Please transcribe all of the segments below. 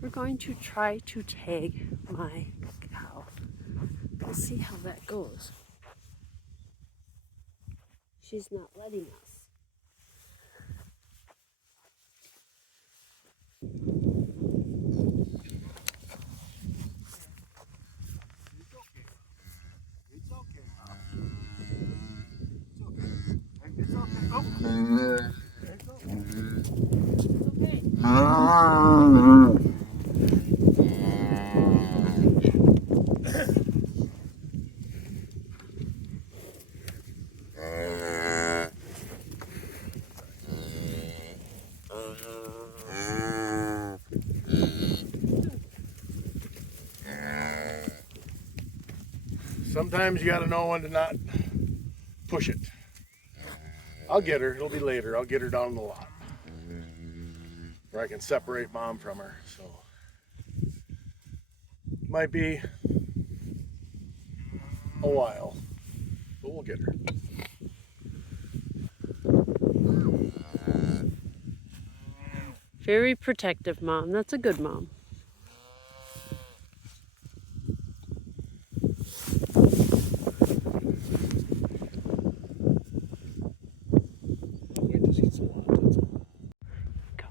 we're going to try to tag my cow. We'll see how that goes. She's not letting us. Sometimes you gotta know when to not push it. I'll get her, it'll be later. I'll get her down the lot where I can separate mom from her. So might be a while, but we'll get her. Very protective mom. That's a good mom. Wait till she gets a lot, that's all. Go.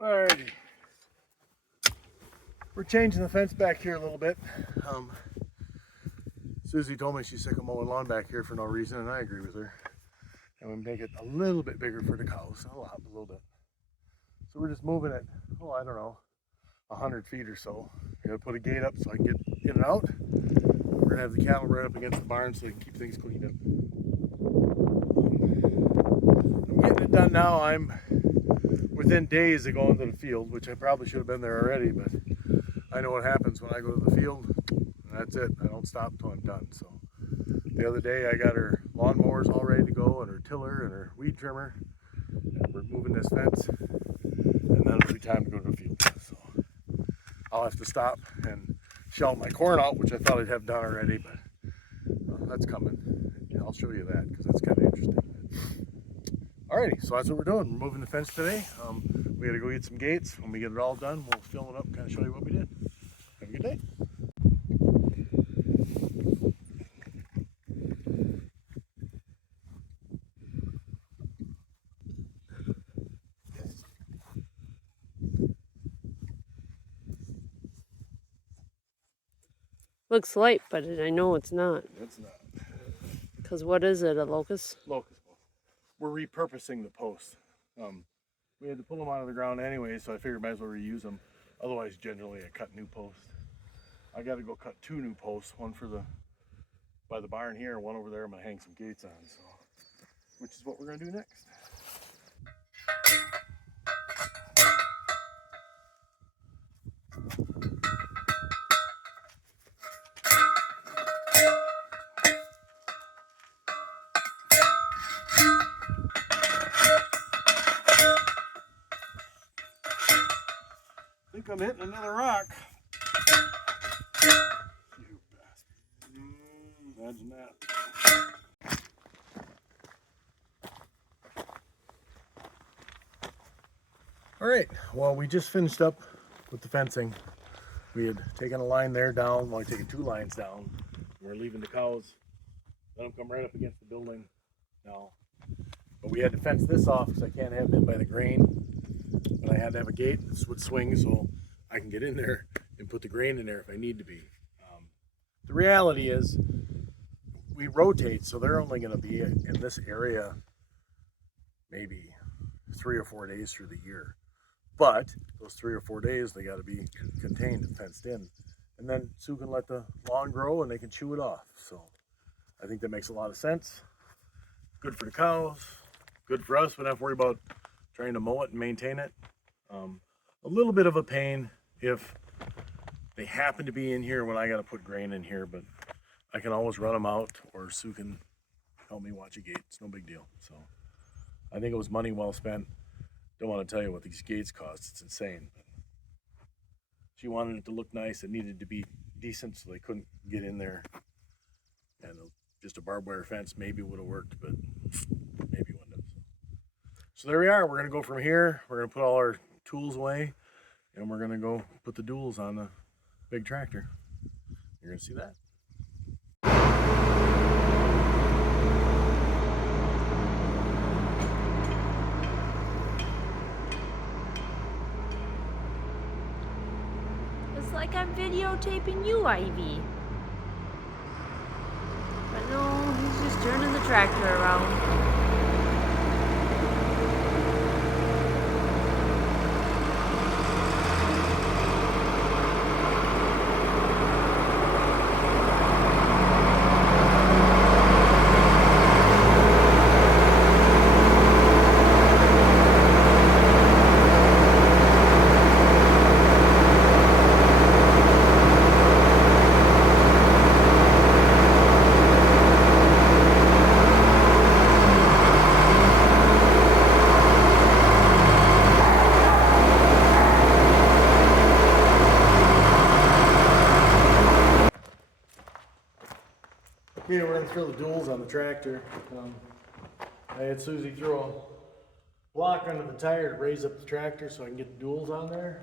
Alrighty. We're changing the fence back here a little bit. Susie told me she's sick of mowing lawn back here for no reason, and I agree with her. And we make it a little bit bigger for the cows, not a lot, but a little bit. So we're just moving it, I don't know, 100 feet or so. I gotta put a gate up so I can get in and out. We're gonna have the cattle right up against the barn so they can keep things cleaned up. I'm getting it done now. I'm within days of going to the field, which I probably should have been there already, but I know what happens when I go to the field. That's it. I don't stop until I'm done. So the other day I got her lawnmowers all ready to go and her tiller and her weed trimmer. And we're moving this fence and then it'll be time to go to the field. So I'll have to stop and shell my corn out, which I thought I'd have done already, but that's coming. I'll show you that because that's kind of interesting. Alrighty, so that's what we're doing. We're moving the fence today. We gotta go get some gates. When we get it all done, we'll fill it up and kind of show you what we did. Have a good day. Looks light, but I know it's not. It's not. Because what is it, a locust? Locust post. We're repurposing the posts. We had to pull them out of the ground anyway, so I figured might as well reuse them. Otherwise, generally, I cut new posts. I got to go cut 2 new posts, one for by the barn here, one over there. I'm gonna hang some gates on, so which is what we're gonna do next. I think I'm hitting another rock. You bastard. Imagine that. All right, well, we just finished up with the fencing. We had taken a line there down, well, taken 2 lines down. We're leaving the cows, let them come right up against the building now. But we had to fence this off because I can't have them by the grain. But I had to have a gate that would swing so I can get in there and put the grain in there if I need to be. The reality is we rotate, so they're only going to be in this area maybe 3 or 4 days through the year. But those 3 or 4 days, they got to be contained and fenced in. And then Sue can let the lawn grow and they can chew it off. So I think that makes a lot of sense. Good for the cows, good for us. We don't have to worry about trying to mow it and maintain it. A little bit of a pain if they happen to be in here when I got to put grain in here, but I can always run them out, or Sue can help me watch a gate. It's no big deal. So I think it was money well spent. don't want to tell you what these gates cost. It's insane. She wanted it to look nice. It needed to be decent, so they couldn't get in there. And just a barbed wire fence maybe would have worked, but maybe wouldn't have. So there we are. We're going to go from here. We're going to put all our tools away, and we're going to go put the duals on the big tractor. You're going to see that. It's like I'm videotaping you, Ivy. But no, he's just turning the tractor around. Okay, we're going to throw the duals on the tractor. I had Susie throw a block under the tire to raise up the tractor so I can get the duals on there.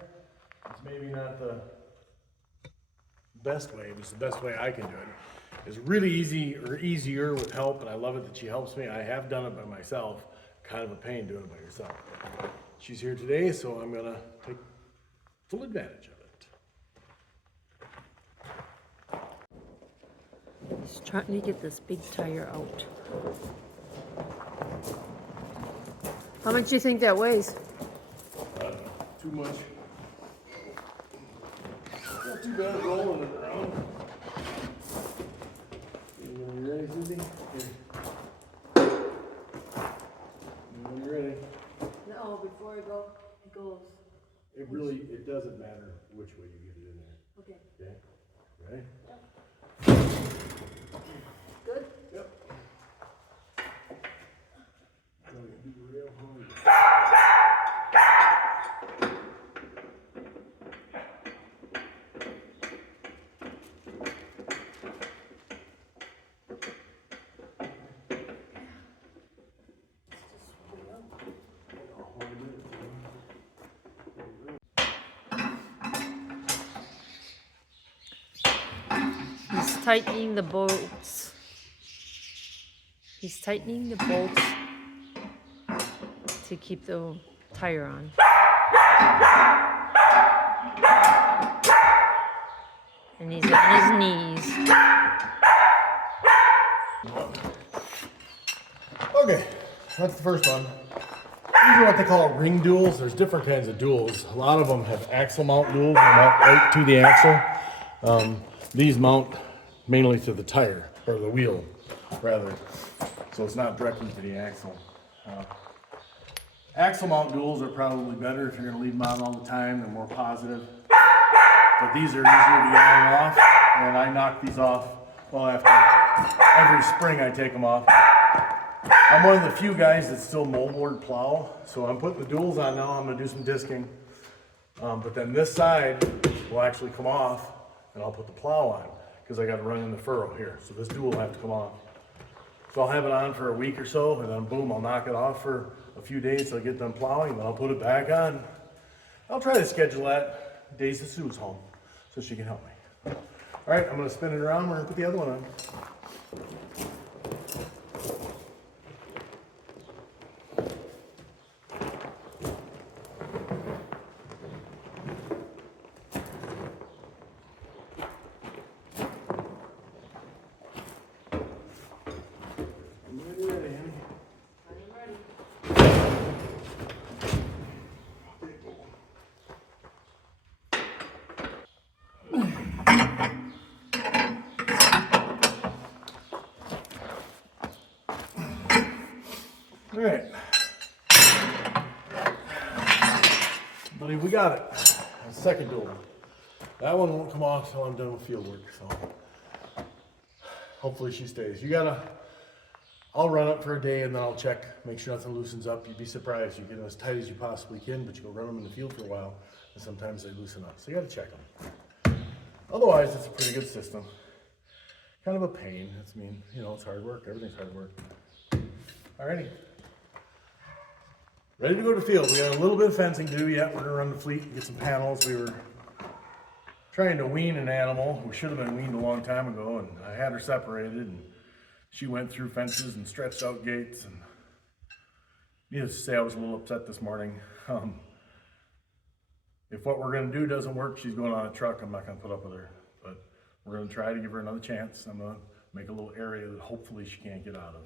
It's maybe not the best way, but it's the best way I can do it. It's really easy, or easier with help, and I love it that she helps me. I have done it by myself. Kind of a pain doing it by yourself. She's here today, so I'm going to take full advantage of it. He's trying to get this big tire out. How much do you think that weighs? Too much. Not too bad rolling it around. You ready, Susie? Here. When you're ready. No, before I go, it goes. It doesn't matter which way you get it in there. Okay. Okay? Ready? Good? Yep. Be real hungry. He's tightening the bolts. He's tightening the bolts to keep the tire on. And he's on his knees. Okay, that's the first one. These are what they call ring duals. There's different kinds of duals. A lot of them have axle mount duals. They mount right to the axle. These mount mainly to the tire, or the wheel, rather. So it's not directly to the axle. Axle mount duals are probably better if you're going to leave them on all the time. They're more positive. But these are easier to get on and off. And I knock these off, well, after every spring I take them off. I'm one of the few guys that still moldboard plow. So I'm putting the duals on now. I'm going to do some disking. But then this side will actually come off, and I'll put the plow on because I got to run in the furrow here. So this dual will have to come off. So I'll have it on for a week or so, and then boom, I'll knock it off for a few days till I get done plowing, and then I'll put it back on. I'll try to schedule that days that Sue's home so she can help me. All right, I'm going to spin it around. We're going to put the other one on. All right, buddy, we got it. The second dual. That one won't come off until I'm done with field work, so hopefully she stays. You gotta I'll run it for a day and then I'll check, make sure nothing loosens up. You'd be surprised. You get them as tight as you possibly can, but you go run them in the field for a while and sometimes they loosen up. So you gotta check them. Otherwise, it's a pretty good system. Kind of a pain. It's it's hard work. Everything's hard work. Alrighty. Ready to go to the field. We got a little bit of fencing to do yet. We're gonna run the fleet and get some panels. We were trying to wean an animal. We should have been weaned a long time ago, and I had her separated, and she went through fences and stretched out gates. And needless to say, I was a little upset this morning. If what we're gonna do doesn't work, she's going on a truck. I'm not gonna put up with her, but we're gonna try to give her another chance. I'm gonna make a little area that hopefully she can't get out of.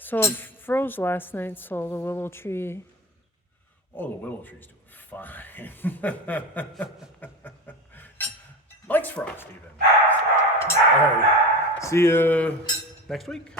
So it froze last night, so the willow tree. Oh, the willow tree's doing fine. Likes frost even. All right, see you next week.